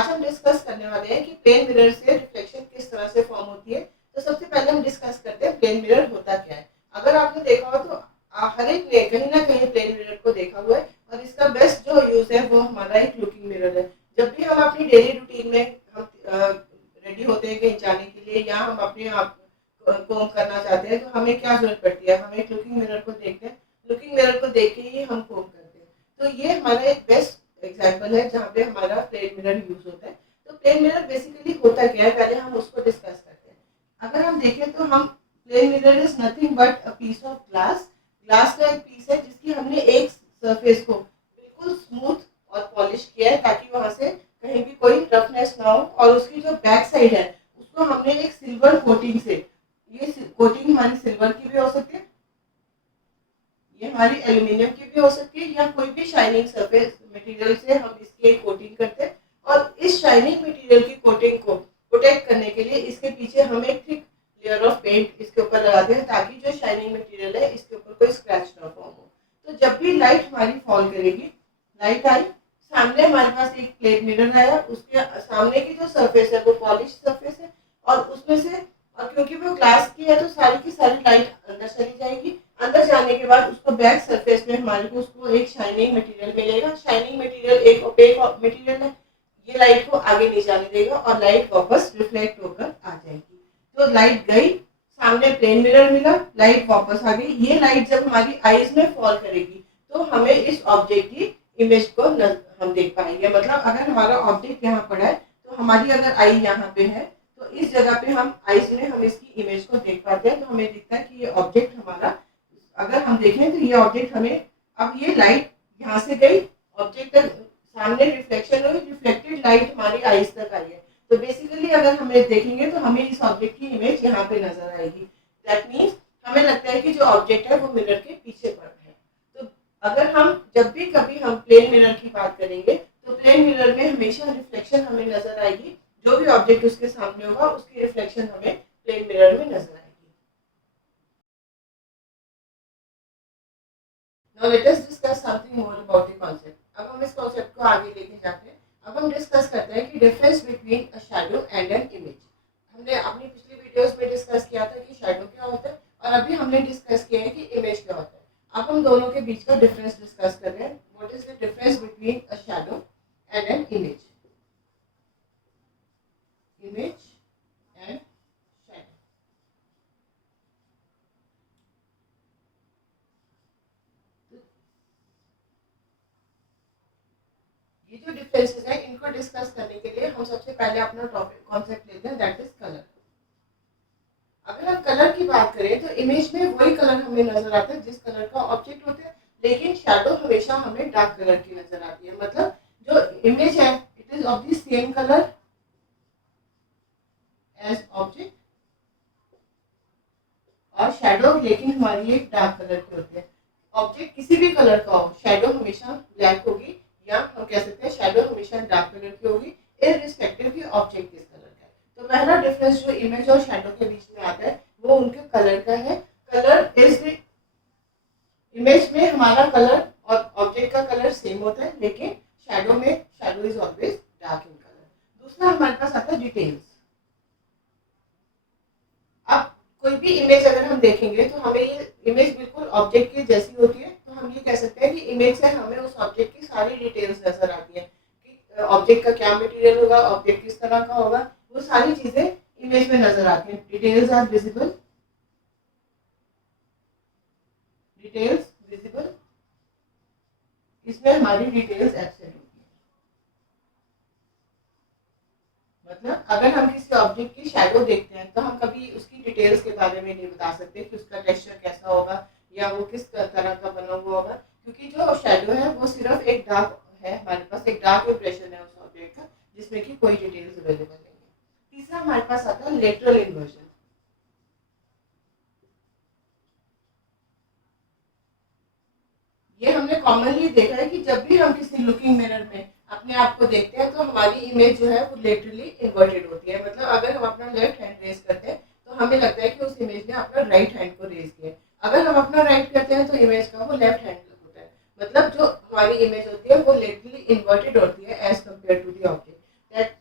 आज हम डिस्कस करने वाले हैं कि प्लेन मिरर से रिफ्लेक्शन किस तरह से फॉर्म होती है। तो सबसे पहले हम डिस्कस करते हैं प्लेन मिरर होता क्या है। अगर आपने देखा हो तो हर एक ने कहीं ना कहीं प्लेन मिरर को देखा हुआ है और इसका बेस्ट जो यूज है वो हमारा एक लुकिंग मिरर है। जब भी हम अपनी डेली रूटीन में हम रेडी होते हैं कहीं जाने के लिए या हम अपने आप कोम करना चाहते हैं तो हमें क्या जरूरत पड़ती है, हम एक लुकिंग मिरर को देखते हैं। लुकिंग मिरर को देख के ही हम कोम करते हैं। तो ये हमारा एक बेस्ट एग्जाम्पल है जहाँ पे हमारा प्लेन मिरर यूज होता है। तो प्लेन मिरर बेसिकली होता क्या है, पहले हम उसको डिस्कस करते हैं। अगर हम देखें तो हम plane mirror is nothing but a piece of glass. Glass का एक पीस है जिसकी हमने एक सरफेस को बिल्कुल स्मूथ और पॉलिश किया है ताकि वहां से कहीं भी कोई रफनेस ना हो। और उसकी जो बैक साइड है उसको हमने एक सिल्वर कोटिंग से, ये कोटिंग हमारी सिल्वर की भी हो सकती है, ये हमारी एल्यूमिनियम की भी हो सकती है या कोई भी शाइनिंग सरफेस मटेरियल से हम इसकी एक कोटिंग करते हैं। और इस शाइनिंग मटेरियल की कोटिंग को प्रोटेक्ट करने के लिए इसके पीछे हम एक थिक लेयर ऑफ पेंट इसके ऊपर लगाते हैं ताकि जो शाइनिंग मटेरियल है इसके ऊपर कोई स्क्रैच ना फॉर्म हो। तो जब भी लाइट हमारी फॉल करेगी, लाइट आई, सामने हमारे पास एक प्लेन मिरर आया, उसके सामने की जो सरफेस है वो पॉलिश सरफेस है और उसमें से, और क्योंकि वो ग्लास की है तो सारी की सारी लाइट अंदर चली जाएगी। अंदर जाने के बाद उसको बैक सरफेस में हमारे को उसको एक शाइनिंग मटेरियल मिलेगा। शाइनिंग मटेरियल एक ओपेक मटेरियल है, ये लाइट को आगे नहीं जाने देगा और लाइट वापस रिफ्लेक्ट होकर आ जाएगी। तो लाइट गई, सामने प्लेन मिरर मिला, लाइट वापस आ गई। ये लाइट जब हमारी आईज में फॉल करेगी तो हमें इस ऑब्जेक्ट की इमेज को हम देख पाएंगे। मतलब अगर हमारा ऑब्जेक्ट यहाँ पड़ा है तो हमारी अगर आई यहाँ पे है तो इस जगह पे हम आईज में हम इसकी इमेज को देख पाते हैं। तो हमें दिखता है कि ये ऑब्जेक्ट हमारा, अगर हम देखें तो ये ऑब्जेक्ट हमें, अब ये लाइट यहाँ से गई, ऑब्जेक्ट तक सामने रिफ्लेक्शन हुई, रिफ्लेक्टेड लाइट हमारी आईज तक आई है। तो बेसिकली अगर हमें देखेंगे तो हमें इस ऑब्जेक्ट की इमेज यहाँ पे नजर आएगी। दैट मीन्स हमें लगता है कि जो ऑब्जेक्ट है वो मिरर के पीछे पड़ है। तो अगर हम जब भी कभी हम प्लेन मिरर की बात करेंगे तो प्लेन मिरर में हमेशा रिफ्लेक्शन हमें नजर आएगी। जो भी ऑब्जेक्ट उसके सामने होगा उसकी रिफ्लेक्शन हमें प्लेन मिरर में नजर आएगी। Now let us discuss something more about the concept. अब हम इस कॉन्सेप्ट को आगे लेके जाते हैं। अब हम डिस्कस करते हैं कि difference between a shadow and an image. हमने अपनी पिछली वीडियोस में डिस्कस किया था कि शैडो क्या होता है और अभी हमने डिस्कस किया है कि इमेज क्या होता है। अब हम दोनों के बीच का डिफरेंस डिस्कस कर रहे हैं। What is the difference between a shadow and an image? Image and shadow. ये जो डिफरेंसेस है इनको डिस्कस करने के लिए हम सबसे पहले अपना टॉपिक कॉन्सेप्ट लेते हैं, दैट इज कलर। अगर हम कलर की बात करें तो इमेज में वही कलर हमें नजर आता है जिस कलर का ऑब्जेक्ट होता है, लेकिन शैडो हमेशा हमें डार्क कलर की नजर आती है। मतलब जो इमेज है it is of the same colour as object और शैडो लेकिन हमारी एक डार्क कलर की होती है। ऑब्जेक्ट किसी भी कलर का हो, शैडो हमेशा ब्लैक होगी या हम कह सकते हैं शैडो हमेशा डार्क कलर की होगी, इररिस्पेक्टिव की ऑब्जेक्ट किस कलर का है। तो पहला डिफरेंस जो इमेज और शैडो के बीच में आता है वो उनके कलर का है। कलर इज, इमेज में हमारा कलर और ऑब्जेक्ट का कलर सेम होता है, लेकिन शैडो में shadow is always dark in colour. दूसरा हमारे पास आता है डिटेल्स। अब कोई भी इमेज अगर हम देखेंगे तो हमें ये इमेज बिल्कुल ऑब्जेक्ट की जैसी होती है, तो हम ये कह सकते हैं कि इमेज से हमें उस ऑब्जेक्ट की सारी डिटेल्स नजर आती है कि ऑब्जेक्ट का क्या मटेरियल होगा, ऑब्जेक्ट किस तरह का होगा, वो सारी चीजें इमेज में नजर आती हैं। Details are visible, details visible, इसमें हमारी डिटेल्स एब्सेंट होती है। मतलब अगर हम किसी ऑब्जेक्ट की शैडो देखते हैं तो हम कभी उसकी डिटेल्स के बारे में नहीं बता सकते कि उसका टेक्सचर कैसा होगा या वो किस तरह का बना हुआ होगा, क्योंकि जो शैडो है वो सिर्फ एक डार्क है, हमारे पास एक डार्क इंप्रेशन है उस ऑब्जेक्ट का जिसमें कि कोई डिटेल्स अवेलेबल नहीं है। तीसरा हमारे पास आता है लेटरल इन्वर्जन। ये हमने कॉमनली देखा है कि जब भी हम किसी लुकिंग मिरर में अपने आप को देखते हैं तो हमारी इमेज जो है वो लेटरली इन्वर्टेड होती है। मतलब अगर हम अपना लेफ्ट हैंड रेज करते हैं तो हमें लगता है कि उस इमेज ने अपना राइट हैंड को रेज किया। अगर हम अपना राइट करते हैं तो इमेज का वो लेफ्ट हैंड होता है। मतलब जो हमारी इमेज होती है वो लेटरली इन्वर्टेड होती है as compare to the object. That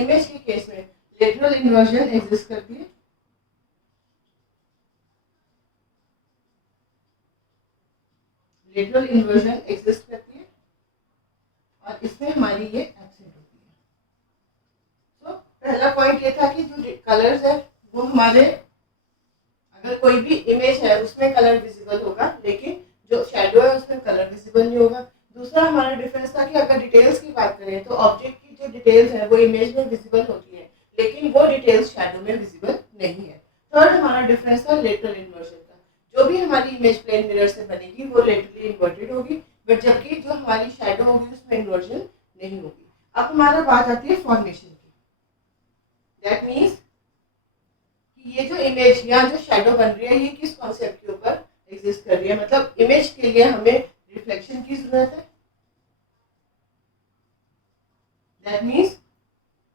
image के केस में लेटरल इन्वर्जन एग्जिस्ट करती है, लेटरल इन्वर्जन एग्जिस्ट करती है और इसमें हमारी ये एब्सेंट होती है। तो पहला पॉइंट ये था कि जो कलर्स है वो हमारे, अगर कोई भी इमेज है उसमें कलर विजिबल होगा, लेकिन जो शैडो है उसमें कलर विजिबल नहीं होगा। दूसरा हमारा डिफरेंस था कि अगर डिटेल्स की बात करें तो ऑब्जेक्ट की जो डिटेल्स है वो इमेज में विजिबल होती है, लेकिन वो डिटेल्स शैडो में विजिबल नहीं है। थर्ड हमारा डिफरेंस था लेटरल इन्वर्जन का, जो भी हमारी इमेज प्लेन मिरर से बनेगी वो लेटरली इन्वर्टेड होगी, बट जबकि जो हमारी शैडो होगी उसमें इन्वर्जन नहीं होगी। अब हमारा बात आती है फॉर्मेशन की। दैट मीन्स ये जो इमेज या जो शैडो बन रही है ये किस कॉन्सेप्ट के ऊपर एग्जिस्ट कर रही है, मतलब इमेज के लिए हमें रिफ्लेक्शन की जरूरत है। दैट मीन्स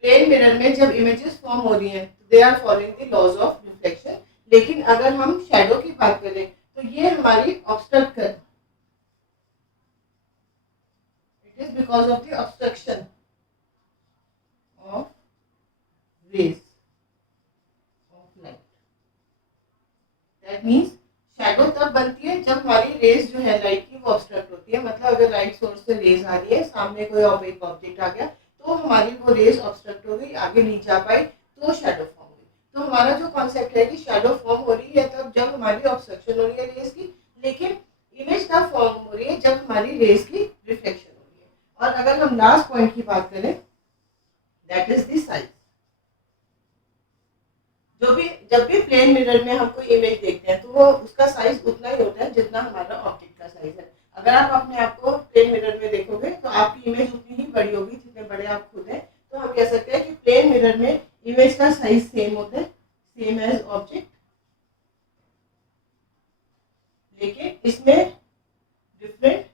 प्लेन मिरर में जब इमेजेस फॉर्म हो रही हैं they are following the laws of reflection, लेकिन अगर हम शैडो की बात करें तो ये हमारी ऑब्स्ट्रक्ट कर, it is because of the obstruction of rays of light. That means shadow तब बनती है जब हमारी रेज जो है लाइट की वो ऑब्स्ट्रक्ट होती है, मतलब अगर लाइट सोर्स से रेज आ रही है, सामने कोई ऑब्जेक्ट आ गया तो हमारी वो रेज ऑब्स्ट्रक्ट हो गई, आगे नहीं जा पाई, तो शैडो फॉर्म हुई। तो हमारा जो कॉन्सेप्ट है कि शैडो फॉर्म हो रही है तब जब हमारी ऑब्स्ट्रक्शन हो रही है रेज की, लेकिन इमेज तब फॉर्म हो रही है जब हमारी रेज की रिफ्लेक्शन हो रही है। और अगर हम लास्ट पॉइंट की बात करें दैट इज द साइज। जब भी प्लेन मिरर में हम कोई इमेज देखते हैं तो वो उसका साइज उतना ही होता है जितना हमारा ऑब्जेक्ट का साइज है। अगर आप अपने आप को प्लेन मिरर में देखोगे तो आपकी इमेज उतनी ही बड़ी होगी जितने बड़े आप खुद हैं। तो हम कह सकते हैं कि प्लेन मिरर में इमेज का साइज सेम होता है, सेम एज ऑब्जेक्ट, लेकिन इसमें different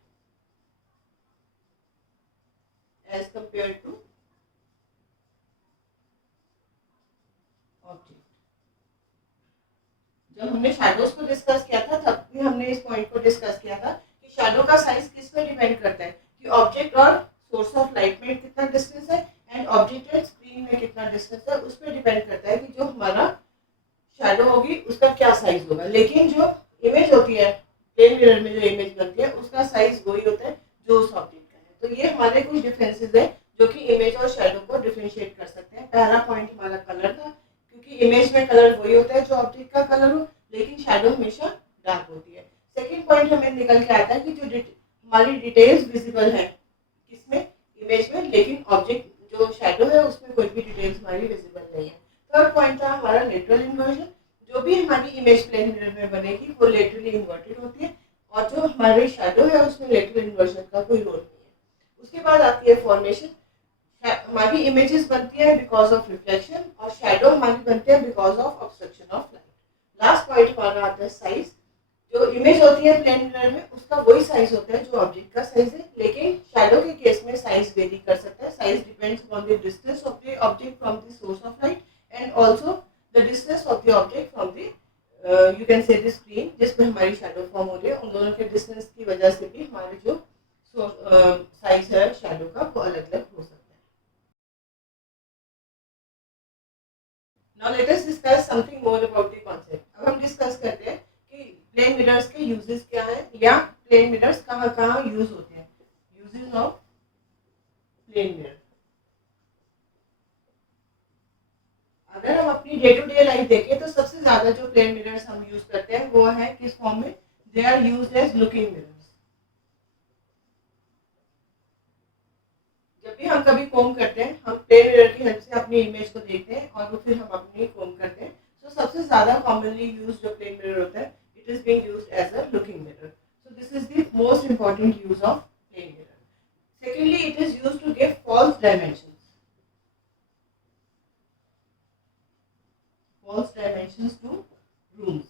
as compare to object. जब हमने शैडोज को डिस्कस किया था तब भी हमने इस पॉइंट को डिस्कस किया था कि शैडो का साइज किस पे डिपेंड करता है, कि ऑब्जेक्ट और सोर्स ऑफ लाइट में कितना डिस्टेंस है एंड ऑब्जेक्ट और स्क्रीन में कितना डिस्टेंस है, उस पर डिपेंड करता है कि जो हमारा शैडो होगी उसका क्या साइज होगा। लेकिन जो इमेज होती है प्लेन मिरर में, जो इमेज बनती है उसका साइज वही होता है जो उस ऑब्जेक्ट का है। तो ये हमारे कुछ डिफरेंसेस है जो कि इमेज और शैडो को डिफरेंशिएट कर सकते हैं। पहला पॉइंट हमारा कलर था, क्योंकि इमेज में कलर वही होता है जो ऑब्जेक्ट का कलर हो, लेकिन शैडो हमेशा डार्क होती है। सेकंड पॉइंट हमें निकल के आता है कि जो हमारी डिटेल्स विजिबल है किसमें, इमेज में, लेकिन ऑब्जेक्ट जो शैडो है उसमें कोई भी डिटेल्स हमारी विजिबल नहीं है। थर्ड पॉइंट था हमारा लेटरल इन्वर्जन। जो भी हमारी इमेज प्लेन मिरर में बनेगी वो लेटरली इन्वर्टेड होती है, और जो हमारी शैडो है उसमें लेटरल इन्वर्जन का कोई रोल नहीं है। उसके बाद आती है फॉर्मेशन। हमारी इमेजेस बनती है बिकॉज ऑफ रिफ्लेक्शन और शैडो हमारी बनती है because of obstruction of light. Last point हमारा आता है साइज। जो इमेज होती है प्लेन मिरर में उसका वही साइज होता है जो ऑब्जेक्ट का साइज है, लेकिन शैडो के केस में साइज वेरी कर सकता है। Size depends on the distance of the object from the source of light and also the distance of the object from the you can say the screen जिस पे हमारी shadow form हो रही है। उन दोनों के डिस्टेंस की वजह से भी हमारे जो साइज है शैडो का वो अलग अलग हो सकता है। Now let us discuss something more about the concept. अब हम डिस्कस करते हैं कि प्लेन मिरर्स के यूजेस क्या हैं या प्लेन मिरर्स कहाँ कहाँ यूज होते हैं। Uses of plane mirror. अगर हम अपनी डे टू डे लाइफ देखें तो सबसे ज्यादा जो प्लेन मिरर्स हम यूज करते हैं वो है किस फॉर्म में, they are used as looking mirrors. जब भी हम कभी कोम करते हैं हम प्लेन मिरर की हेल्प से अपनी इमेज को देखते हैं और वो फिर हम अपनी कोम करते हैं। तो सबसे ज्यादा कॉमनली यूज्ड जो प्लेन मिरर होता है it is being used as a looking mirror. So this is the most important use of plane mirror. Secondly it is used to give false dimensions. False dimensions to rooms.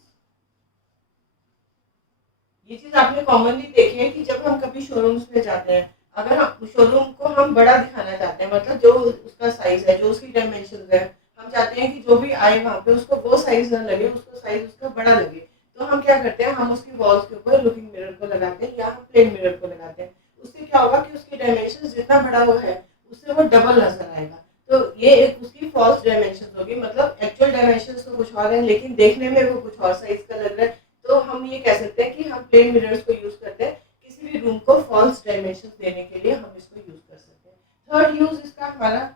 ये चीज आपने commonly देखी है कि जब हम कभी showrooms में जाते हैं, अगर हम शोरूम को हम बड़ा दिखाना चाहते हैं, मतलब जो उसका साइज है, जो उसकी डायमेंशन है, हम चाहते हैं कि जो भी आए वहाँ पे उसको वो साइज ना लगे, उसको साइज उसका बड़ा लगे, तो हम क्या करते हैं, हम उसकी वॉल्स के ऊपर लुकिंग मिरर को लगाते हैं या हम प्लेन मिरर को लगाते हैं। उससे क्या होगा कि उसकी डायमेंशन जितना बड़ा हुआ है उससे वो डबल नजर आएगा। तो ये एक उसकी फॉल्स डायमेंशन होगी, मतलब एक्चुअल डायमेंशन तो कुछ और है लेकिन देखने में वो कुछ और साइज का लग रहा है। तो हम ये कह सकते हैं कि हम प्लेन मिरर्स को यूज करते हैं किसी भी रूम को फॉल्स डायमेंशन देने के लिए, हम इसको यूज कर सकते हैं। थर्ड यूज इसका हमारा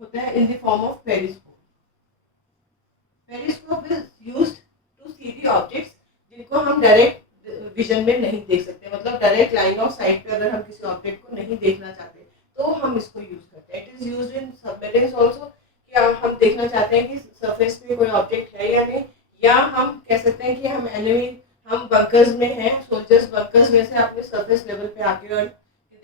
होता है in the form of periscope. Periscope is used to see the objects जिनको हम डायरेक्ट विजन में नहीं देख सकते, मतलब डायरेक्ट लाइन ऑफ साइट पे अगर हम किसी ऑब्जेक्ट को नहीं देखना चाहते तो हम इसको यूज करते हैं। It is used in submarines also, कि हम देखना चाहते हैं कि सरफेस पे कोई ऑब्जेक्ट है या नहीं, या हम कह सकते हैं कि हम एनिमी, हम बंकर्स में हैं, सोल्जर्स बंकर्स में से अपने सरफेस लेवल पे आके और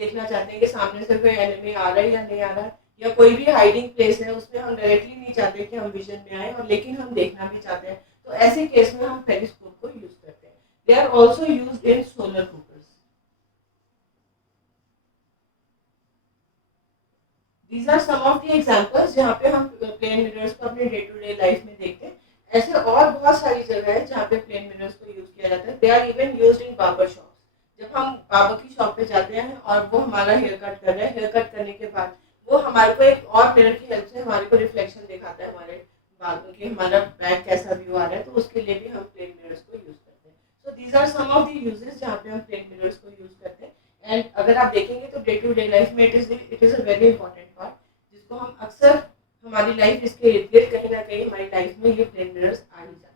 देखना चाहते हैं कि सामने से कोई एनिमी आ रहा है या नहीं आ रहा है, या कोई भी हाइडिंग प्लेस है उसमें हम डायरेक्टली नहीं चाहते कि हम विजन में आए और लेकिन हम देखना भी चाहते हैं, तो ऐसे केस में हम पेरिस्कोप को यूज करते हैं। They are also used in solar cookers. These are some of the examples जहाँ पे हम प्लेन मिरर्स को अपने डे टू डे लाइफ में देखते हैं। ऐसे और बहुत सारी जगह है जहाँ पे प्लेन मिरर्स को यूज किया जाता है। They are even used in barber shops. जब हम बार्बर की शॉप पे जाते हैं और वो हमारा हेयर कट कर रहा है, हेयर कट करने के बाद वो हमारे को एक और मिरर की हेल्प से हमारे को रिफ्लेक्शन दिखाता है हमारे बाल में कि हमारा बैक कैसा व्यू आ रहा है, तो उसके लिए भी हम प्लेन मिरर्स को यूज करते हैं। So these are some of the uses जहाँ पे हम प्लेन मिरर्स को यूज करते हैं। एंड अगर आप देखेंगे तो डे टू डे लाइफ में it is a very important part, जिसको हम अक्सर हमारी लाइफ इसके इर्द गिर्द कहीं ना कहीं हमारी लाइफ में ये प्लेन मिरर्स आ ही जाते हैं।